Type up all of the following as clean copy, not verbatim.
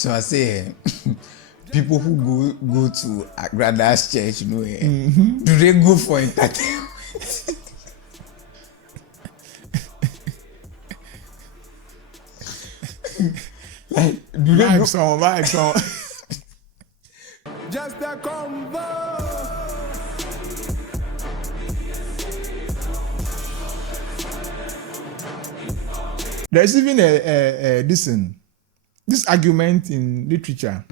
So I say, people who go to Agrada's church, do they go for entertainment? Like, do they go? Vibes on. Just a convo. There's even this argument in literature,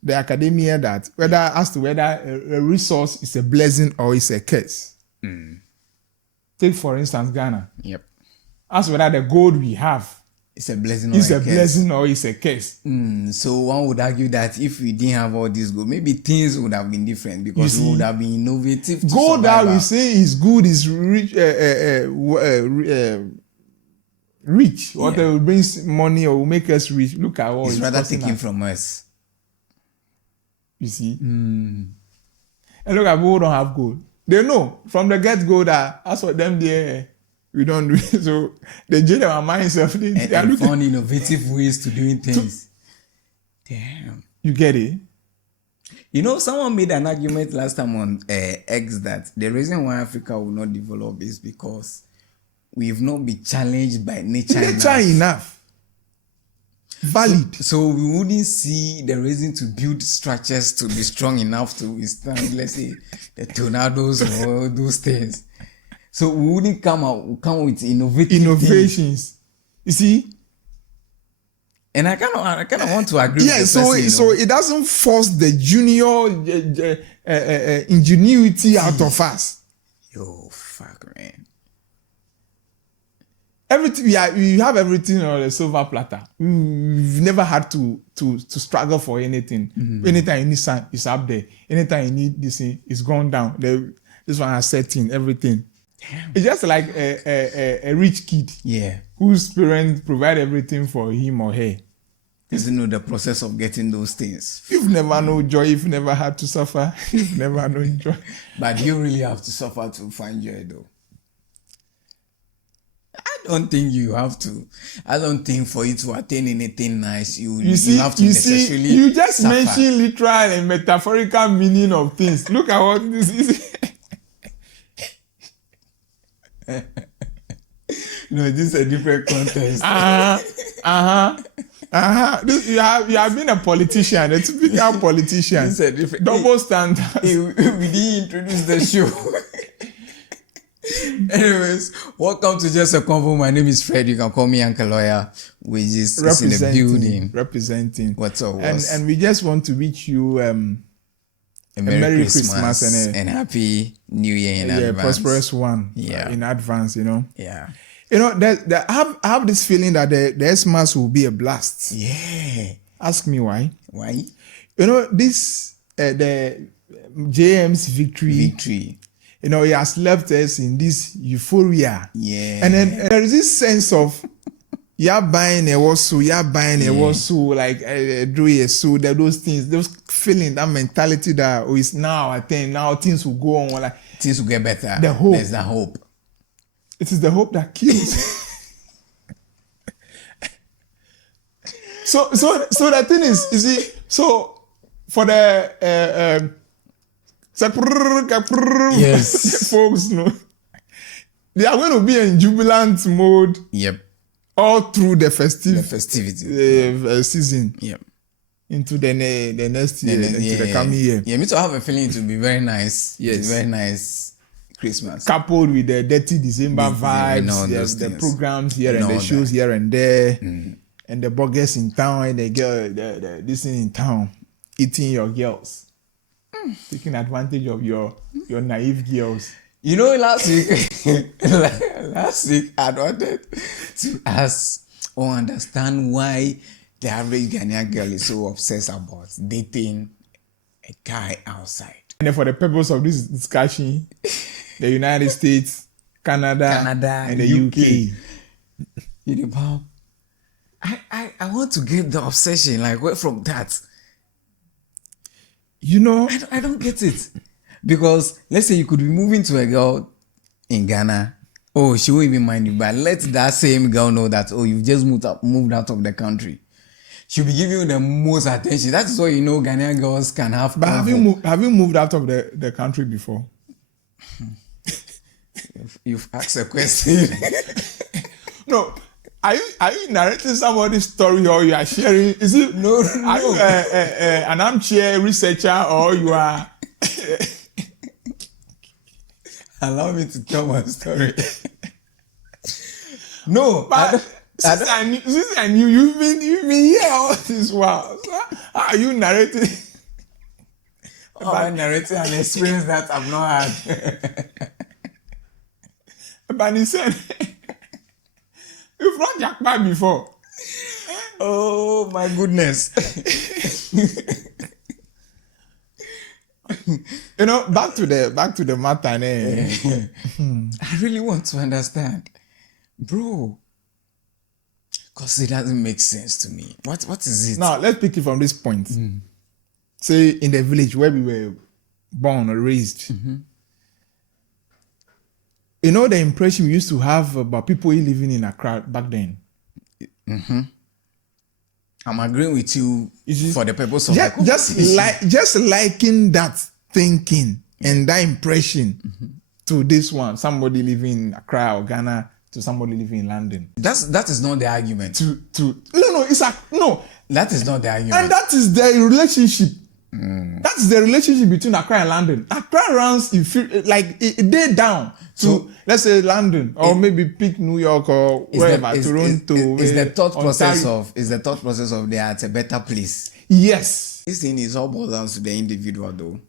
the academia, that whether a resource is a blessing or is a curse. Take for instance Ghana. Yep. As whether the gold we have It's a blessing is a blessing or it's a curse. So one would argue that if we didn't have all this gold, maybe things would have been different because we would have been innovative. Gold that we say is good is rich, rich. What will bring money or will make us rich. Look at all it's rather taken from us. You see? And look at people who don't have gold. They know from the get-go that as for them there, we don't do it. So they change our mindset. They are looking found innovative ways to doing things. Damn. You get it? You know, someone made an argument last time on X that the reason why Africa will not develop is because we've not been challenged by nature enough. Valid. So we wouldn't see the reason to build structures to be strong enough to withstand, let's say, the tornadoes or those things. So we wouldn't come with innovations. Things. You see? And I kind of want to agree with the person, so it doesn't force the junior ingenuity out of us. Yo, fuck, man. Everything we have everything on a silver platter. We've never had to struggle for anything. Anytime you need sun, it's up there. Anytime you need this thing, it's gone down. This one has setting everything. Damn. It's just like a rich kid. Yeah. Whose parents provide everything for him or her. Doesn't know the process of getting those things. You've never known joy. You've never had to suffer. You've never known joy. But you really have to suffer to find joy, though. I don't think you have to. I don't think for you to attain anything nice, you have to necessarily you just suffer. mention literal and metaphorical meaning of things. Look at what this is. No, this is a different context. You have been a politician, a typical politician. This is a different double standard. We didn't introduce the show. Anyways, welcome to Just a Convo. My name is Fred. You can call me Uncle Lawyer. We just in the building. Representing. What's up? And we just want to wish you a Merry Christmas and Happy New Year in advance. Prosperous one. Yeah. In advance, you know. Yeah. You know, I have this feeling that the Xmas will be a blast. Yeah. Ask me why. Why? You know, this the JM's victory. You know, he has left us in this euphoria. Yeah. And then there is this sense of you're buying a wasu, like do a so those things, those feeling, that mentality that it's now I think now things will go on, like things will get better. The hope. There's the hope. It is the hope that kills. So the thing is, you see, so for the yes, folks, no, they are going to be in jubilant mode. Yep. All through the festivity season. Yep. Into the next year, the coming year. Yeah, me too. I have a feeling it will be very nice. Yes. It's very nice Christmas. Coupled with the dirty December vibes, the programs here and the shows here and there, and the burgers in town, and the girl, this thing in town, eating your girls, taking advantage of your naive girls. You know, last week I wanted to ask or understand why the average Ghanaian girl is so obsessed about dating a guy outside. And then for the purpose of this discussion, the United States, Canada and the UK. You know, Bob, I want to get the obsession, like, where from that? You know, I don't get it. Because let's say you could be moving to a girl in Ghana. Oh, she won't even mind you. But let that same girl know that, oh, you've just moved out of the country. she'll be giving you the most attention. That is why you know Ghanaian girls can have. But have you moved out of the country before? You've asked a question. No. Are you narrating somebody's story or you are sharing? Is it No. Are you an armchair researcher or you are? Allow me to tell my story. No, But since I knew you've been here all this while. So how are you narrating? I'm narrating an experience that I've not had. But he said, you've not jackpot before. Oh my goodness. Back to the matter. I really want to understand. Bro. Because it doesn't make sense to me. What is it? Now let's pick it from this point. Say in the village where we were born or raised. You know the impression we used to have about people living in Accra back then. I'm agreeing with you for the purpose of just liking that thinking and that impression to this one, somebody living in Accra or Ghana to somebody living in London. That is not the argument. No. That is not the argument. And that is the relationship. That's the relationship between Accra and London. Accra runs a day down to let's say London or maybe pick New York or wherever, Toronto. Is the thought process of they are at a better place. Yes. This thing is all boiled down to the individual though.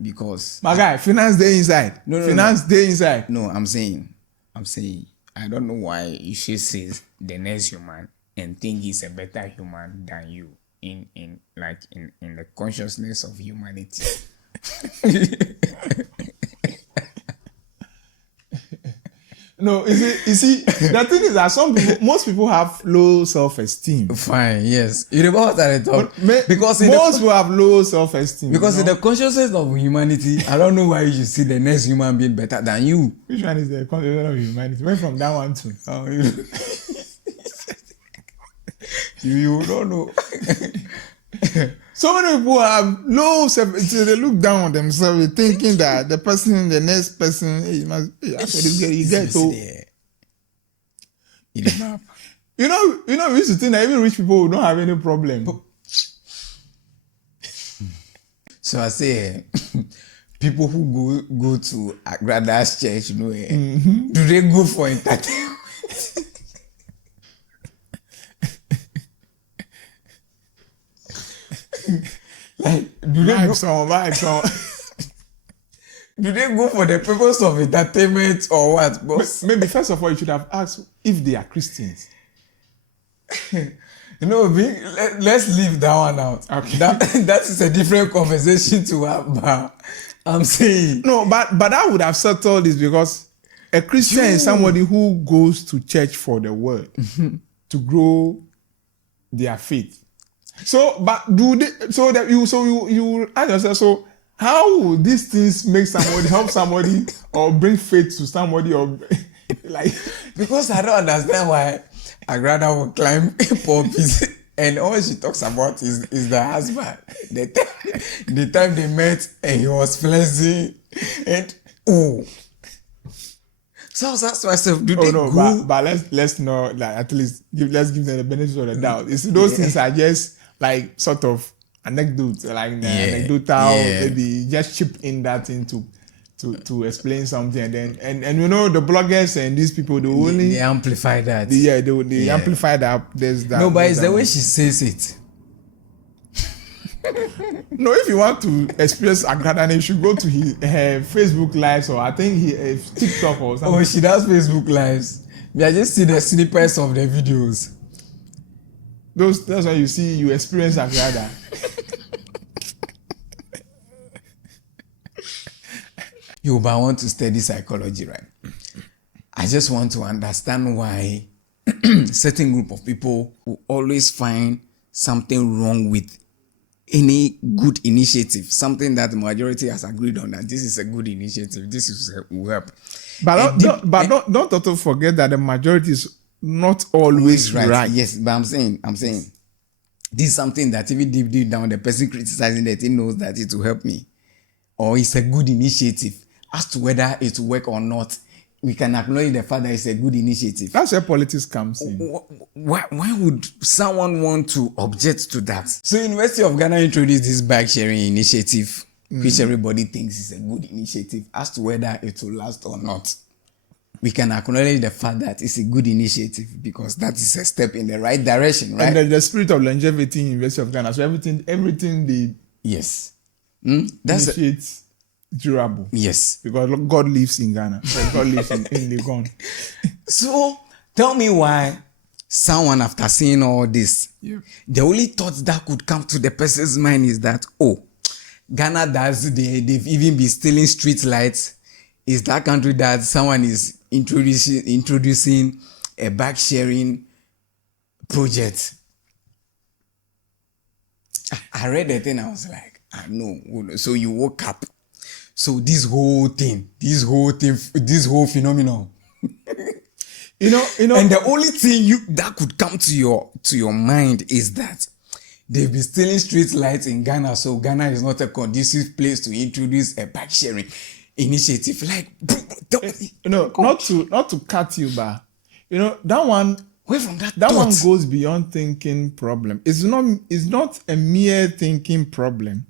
Because my guy, finance day inside. Day inside. No, I'm saying I don't know why you should say the next human and think he's a better human than you in the consciousness of humanity. No, you see, the thing is that most people have low self-esteem. Fine, yes. You know what I thought? Because most people have low self-esteem. Because in the consciousness of humanity, I don't know why you should see the next human being better than you. Which one is the consciousness of humanity? Went from that one to you don't know. So many people have low self-esteem. They look down on themselves, thinking that the next person, you get to. We used to think that even rich people don't have any problem. So I say, people who go to Agrada's church, do they go for entertainment? Do they go for the purpose of entertainment or what, boss? Maybe first of all, you should have asked if they are Christians. Let's leave that one out. Okay. That is a different conversation to have. But I'm saying no, but that would have settled this because a Christian is somebody who goes to church for the word to grow their faith. So, but do they? So that you ask yourself. So, how will these things make somebody help somebody or bring faith to somebody or like? Because I don't understand why Agradaa will climb pulpits and all she talks about is the husband. The time they met and he was flexing and So that's why I said, but let's not like at least let's give them the benefit of the doubt. You see, those things are just like sort of anecdotes, like anecdotal. Maybe just chip in that into to explain something, and then and the bloggers and these people they amplify that. They amplify that. There's that. No, but it's the way she says it. No, if you want to experience Agradaa, you should go to her Facebook lives or I think TikTok or something. Oh, she does Facebook lives. I just see the snippets of the videos. That's why you experience Agradaa. But I want to study psychology, right? I just want to understand why certain group of people will always find something wrong with any good initiative, something that the majority has agreed on that this is a good initiative, will help. But don't forget that the majority is not always right. Yes, but I'm saying, this is something that even deep down, the person criticizing that he knows that it will help me, or it's a good initiative. As to whether it will work or not, we can acknowledge the fact that it's a good initiative. That's where politics comes in. Why would someone want to object to that? So University of Ghana introduced this bike sharing initiative, which everybody thinks is a good initiative. As to whether it will last or not, we can acknowledge the fact that it's a good initiative because that is a step in the right direction, right? And the spirit of longevity in University of Ghana. So everything they initiate durable. Yes. Because God lives in Ghana. So God lives in Legon. So tell me why someone, after seeing all this, the only thought that could come to the person's mind is that, Ghana they've even been stealing street lights. Is that country that someone is introducing a bike sharing project? I read the thing, I was like, I know. So you woke up. So this whole phenomenon. you know, and the only thing that could come to your mind is that they've been stealing street lights in Ghana, so Ghana is not a conducive place to introduce a bike sharing initiative. Like, not to cut you, but that one. Away from that one goes beyond thinking problem. It's not a mere thinking problem.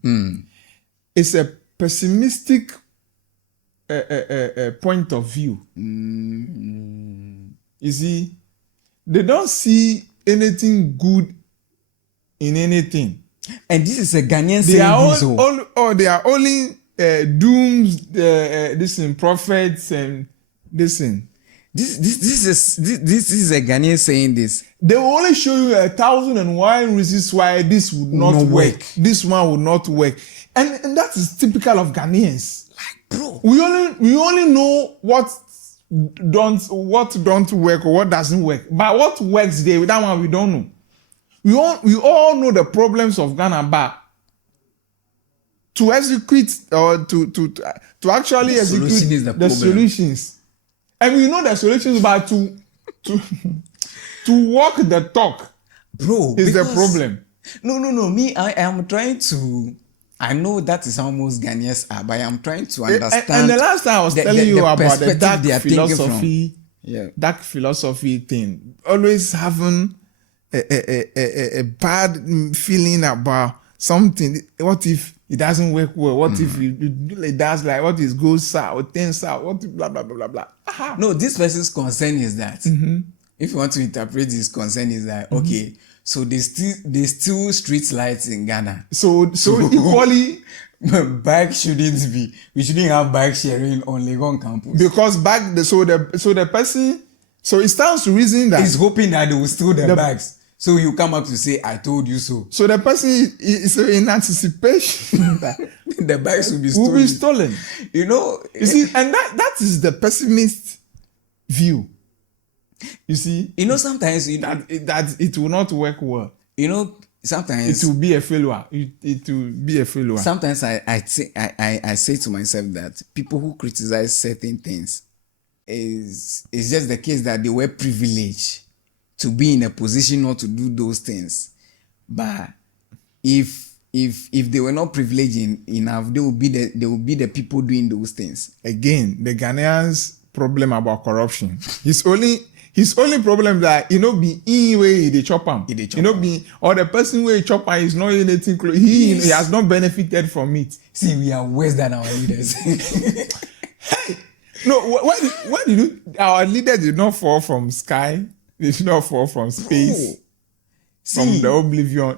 It's a pessimistic point of view. You see, they don't see anything good in anything. And this is a Ghanaian saying. They are only dooms, prophets and this thing. This is a Ghanaian saying this. They will only show you 1,001 reasons why this would not work. This one would not work. And that is typical of Ghanaians. Like, bro. We only know what don't work or what doesn't work. But what works there, that one we don't know. We all know the problems of Ghana, but to execute or to actually execute the solutions. And we know the solutions, but to walk the talk, bro, is the problem. No. Me, I am trying to. I know that is how most Ghanaians are, but I am trying to understand. And the last time I was telling you about the dark philosophy, dark philosophy thing, always having a bad feeling about something. What if it doesn't work well? What if it does, like, what if it goes south, turns south, what if blah, blah, blah, blah, blah. Aha. No, this person's concern is that, if you want to interpret his concern is that, okay, so they still street lights in Ghana. So equally, we shouldn't have bike sharing on Legon campus. Because the person, so it stands to reason that he's hoping that they will steal the bags. So you come up to say, I told you so. So the person is in anticipation that the bags will be stolen. You see, and that is the pessimist view. You see, sometimes that it will not work well. Sometimes it will be a failure. It will be a failure. Sometimes I say to myself that people who criticize certain things is just the case that they were privileged to be in a position not to do those things. But if they were not privileged enough, they will be the people doing those things. Again, the Ghanaians' problem about corruption. His only problem that be in way they chop him. Or the person where he chop him is not anything close. He has not benefited from it. See, we are worse than our leaders. Hey, no, why did our leaders did not fall from sky? They should not fall from space, from the oblivion.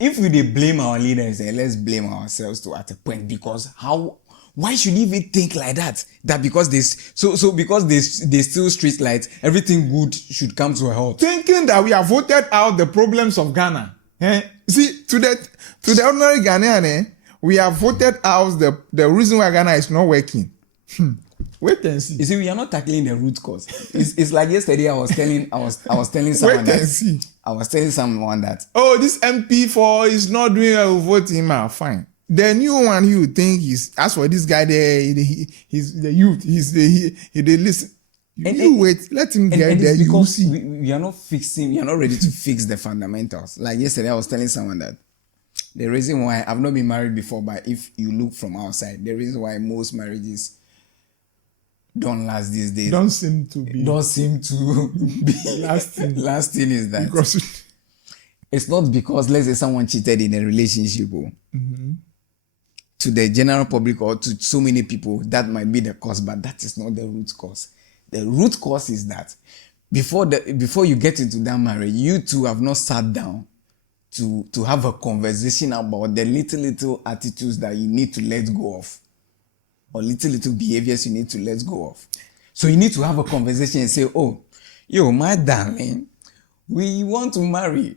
If we blame our leaders, let's blame ourselves too at a point, because why should you even think like that? That because because they steal street lights, everything good should come to a halt. Thinking that we have voted out the problems of Ghana. See, to the ordinary Ghanaian, we have voted out the reason why Ghana is not working. Wait and see. You see, we are not tackling the root cause. It's like yesterday I was telling someone Wait and see. I was telling someone that, this MP4 is not doing a voting, fine. The new one you think is, as for this guy there, he's the youth, they listen. You wait, let him get and there, it's you will because see. we are not fixing, we are not ready to fix the fundamentals. Like yesterday, I was telling someone that the reason why I've not been married before, but if you look from outside, the reason why most marriages don't last these days Don't seem to be be lasting is that because it's not because, let's say, someone cheated in a relationship. To the general public or to so many people, that might be the cause, but that is not the root cause. The root cause is that before you get into that marriage, you two have not sat down to have a conversation about the little attitudes that you need to let go of, or little behaviors you need to let go of. So you need to have a conversation and say, oh, yo, my darling, we want to marry.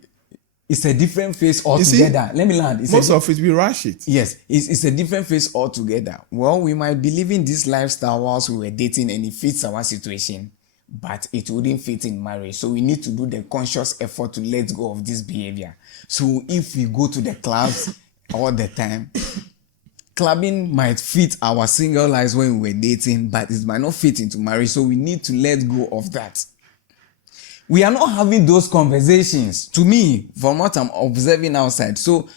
It's a different phase altogether. Let me land. Most of it, we rush it. Yes, it's a different phase altogether. Well, we might be living this lifestyle whilst we were dating and it fits our situation, but it wouldn't fit in marriage. So we need to do the conscious effort to let go of this behavior. So if we go to the clubs all the time, clubbing might fit our single lives when we were dating, but it might not fit into marriage. So we need to let go of that. We are not having those conversations, to me, from what I'm observing outside. So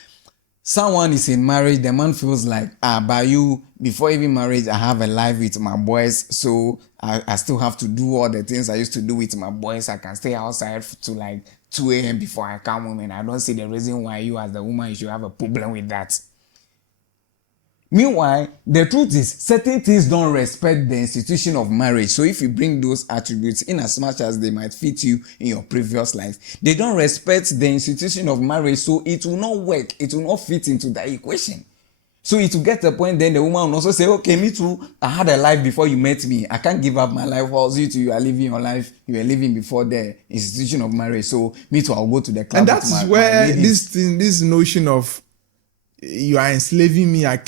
someone is in marriage, the man feels like, by you, before even marriage, I have a life with my boys, so I still have to do all the things I used to do with my boys. I can stay outside to like 2 a.m. before I come home, and I don't see the reason why you as the woman, you should have a problem with that. Meanwhile, the truth is, certain things don't respect the institution of marriage. So if you bring those attributes, in as much as they might fit you in your previous life, they don't respect the institution of marriage, so it will not work. It will not fit into that equation. So it will get to a point, then the woman will also say, okay, me too, I had a life before you met me. I can't give up my life whilst you two, you are living your life you were living before the institution of marriage. So me too, I'll go to the club. And that's where this notion of you are enslaving me, you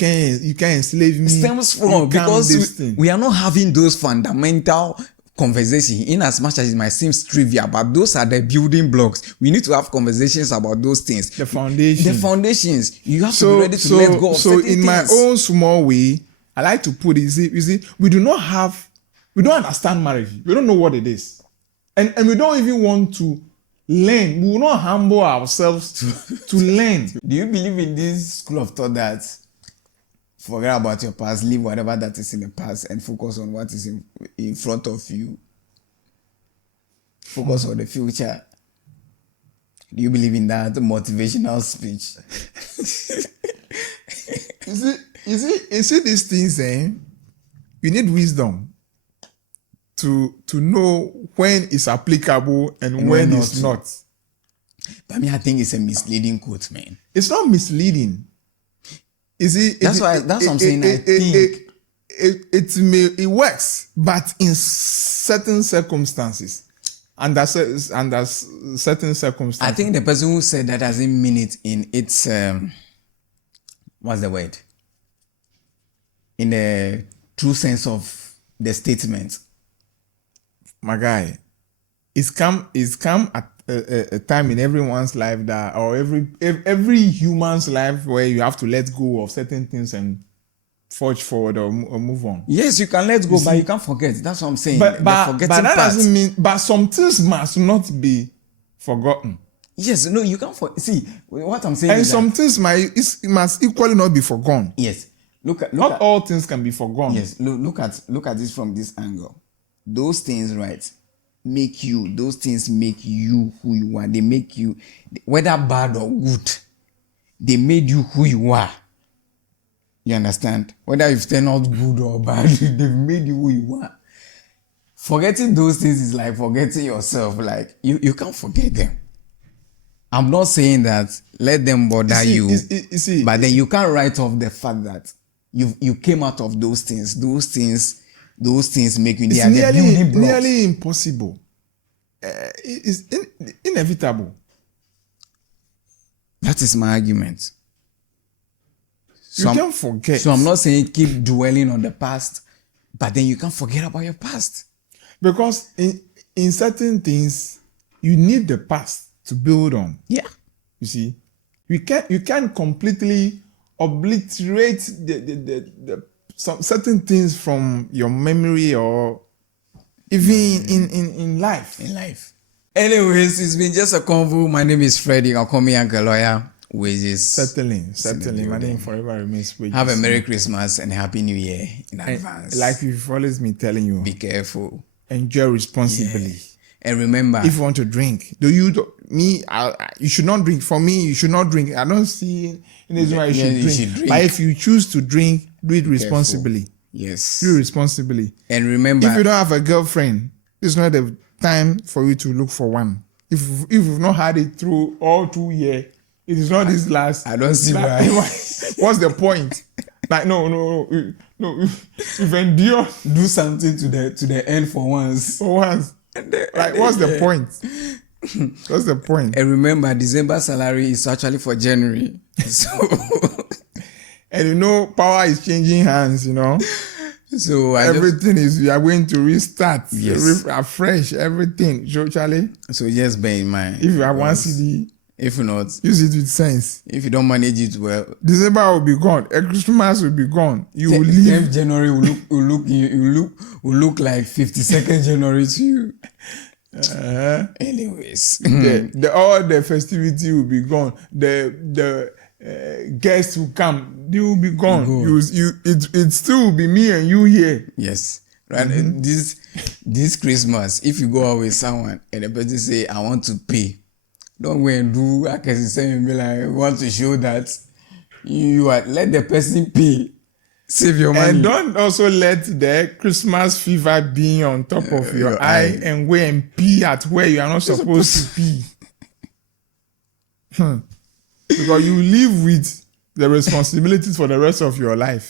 can't enslave me, stems from, because we are not having those fundamental conversations, in as much as it might seem trivial, but those are the building blocks. We need to have conversations about those things. The foundations. You have to be ready to let go of certain things. So in my own small way, I like to put it, you see, we don't understand marriage. We don't know what it is. And we don't even want to learn. We will not humble ourselves to learn. Do you believe in this school of thought that forget about your past, leave whatever that is in the past and focus on what is in front of you? Focus on the future. Do you believe in that motivational speech? You see these things, you need wisdom to know when it's applicable and when it's not. But I think it's a misleading quote, man. It's not misleading. That's what I'm saying. I think it works, but in certain circumstances, under certain circumstances. I think the person who said that doesn't mean it in its what's the word? In the true sense of the statement. My guy, it's come at a time in everyone's life that, or every human's life, where you have to let go of certain things and forge forward or move on. Yes, you can let go, but you can't forget. That's what I'm saying. But that doesn't mean. But some things must not be forgotten. Yes, no, you can't see what I'm saying. And some things must equally not be forgone. Yes, not all things can be forgone. Yes, look at this from this angle. Those things, right, those things make you who you are. They make you, whether bad or good, they made you who you are. You understand? Whether if they're not good or bad, they've made you who you are. Forgetting those things is like forgetting yourself. Like, you can't forget them. I'm not saying that let them bother you, but then you can't write off the fact that you came out of those things. Those things make you. It's nearly impossible. It's inevitable. That is my argument. So you can't forget. So I'm not saying keep dwelling on the past, but then you can't forget about your past. Because in certain things, you need the past to build on. Yeah. You see, you can't completely obliterate the some certain things from your memory or even in life. In life. Anyways, it's been just a convo. My name is Freddie. I'll call me Uncle Lawyer. Wages. Settling. My name forever remains wages. Have a Merry Christmas and Happy New Year in advance. Like you've always been telling you. Be careful. Enjoy responsibly. Yeah. And remember, if you want to drink, you should not drink. For me, you should not drink. I don't see any reason why you should drink. But if you choose to drink, do it responsibly. Careful. Yes. Do it responsibly. And remember, if you don't have a girlfriend, it's not the time for you to look for one. If you've not had it through all 2 years, it is not this last. I don't see why. What's the point? Like no. If endure, do something to the end for once. For once. Like what's the point? What's the point? And remember, December salary is actually for January. So and power is changing hands. So we are going to restart. Yes. Afresh everything. So Charlie. So just bear in mind. If you have one CD. If not, use it with sense. If you don't manage it well, December will be gone. Christmas will be gone. You will leave. 10th January will look like 52nd January to you. Anyways, all the festivity will be gone. The guests will come. They will be gone. It still will be me and you here. Yes. Right. Mm-hmm. This Christmas, if you go out with someone and the person say, "I want to pay." Don't go and do I can say and be like, want to show that you are, let the person pay. Save your money. And don't also let the Christmas fever be on top of your eye and go and pee at where you are not supposed to pee. Because you live with the responsibilities for the rest of your life.